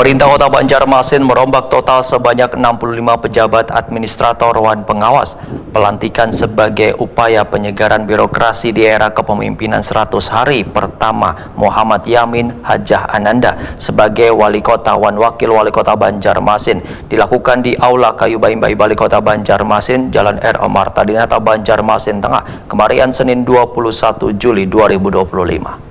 Pemerintah Kota Banjarmasin merombak total sebanyak 65 pejabat administrator Wan Pengawas. Pelantikan sebagai upaya penyegaran birokrasi di era kepemimpinan 100 hari pertama Muhammad Yamin Hajah Ananda sebagai Wali Kota Wan Wakil Wali Kota Banjarmasin dilakukan di Aula Kayu Baimbai Balai Kota Banjarmasin, Jalan R. Marta Dinata, Banjarmasin Tengah, kemarin Senin 21 Juli 2025.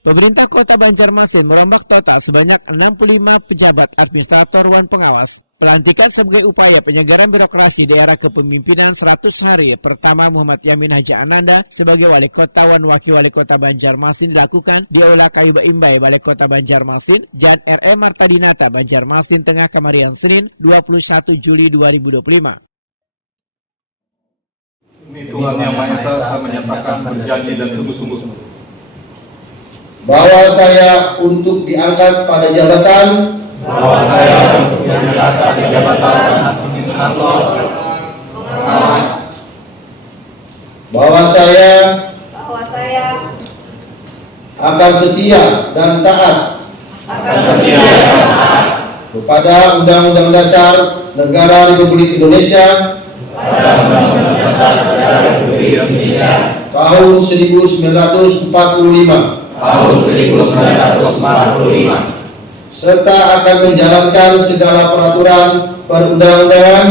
Pemerintah Kota Banjarmasin merombak total sebanyak 65 pejabat administrator Wan Pengawas. Pelantikan sebagai upaya penyegaran birokrasi di era kepemimpinan 100 hari pertama Muhammad Yamin Hajah Ananda sebagai Wali Kota Wan Wakil Wali Kota Banjarmasin dilakukan di Aula Kayu Baimbai Balai Kota Banjarmasin, Jalan R. Marta Dinata, Banjarmasin Tengah, kemarin Senin 21 Juli 2025. Ini Tuhan Yang Maha Esa, saya menyatakan berjanji dan sungguh-sungguh bahwa saya untuk diangkat pada jabatan administrator pengawas, bahwa saya akan setia dan taat kepada Undang-Undang Dasar Negara Republik Indonesia tahun 1945 serta akan menjalankan segala peraturan perundang-undangan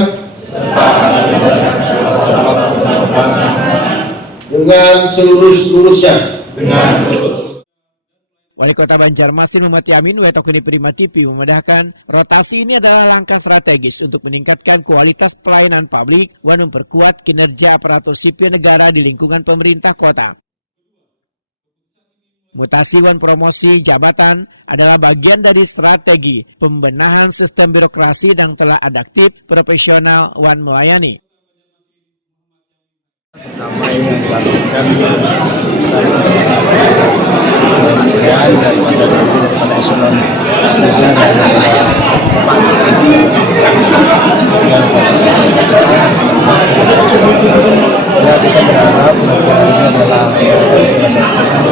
dengan seluruh-seluruhnya. Wali Kota Banjarmasin Muhammad Yamin Wetokuni Prima TV memudahkan rotasi ini adalah langkah strategis untuk meningkatkan kualitas pelayanan publik dan memperkuat kinerja aparatur sipil negara di lingkungan pemerintah kota. Mutasi dan promosi jabatan adalah bagian dari strategi pembenahan sistem birokrasi yang telah adaptif, profesional, dan melayani. Pertama yang dilakukan daripada eselon kita berharap negara ini adalah salah satu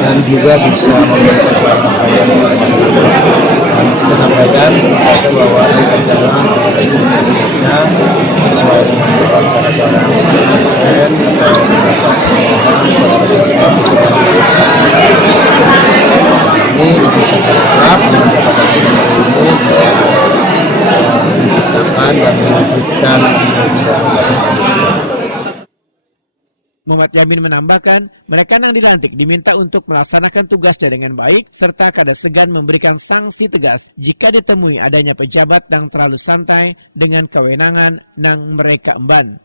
dan juga bisa memberikan pelayanan kepada masyarakat. Dan kita sampaikan bahwa ini adalah prosesnya sesuai dengan kepada seorang presiden atau ini untuk berharap dengan jabatan ini bisa menciptakan dan mewujudkan demokrasi manusia. Muhammad Yamin menambahkan, mereka yang dilantik diminta untuk melaksanakan tugasnya dengan baik, serta kada segan memberikan sanksi tegas jika ditemui adanya pejabat yang terlalu santai dengan kewenangan yang mereka emban.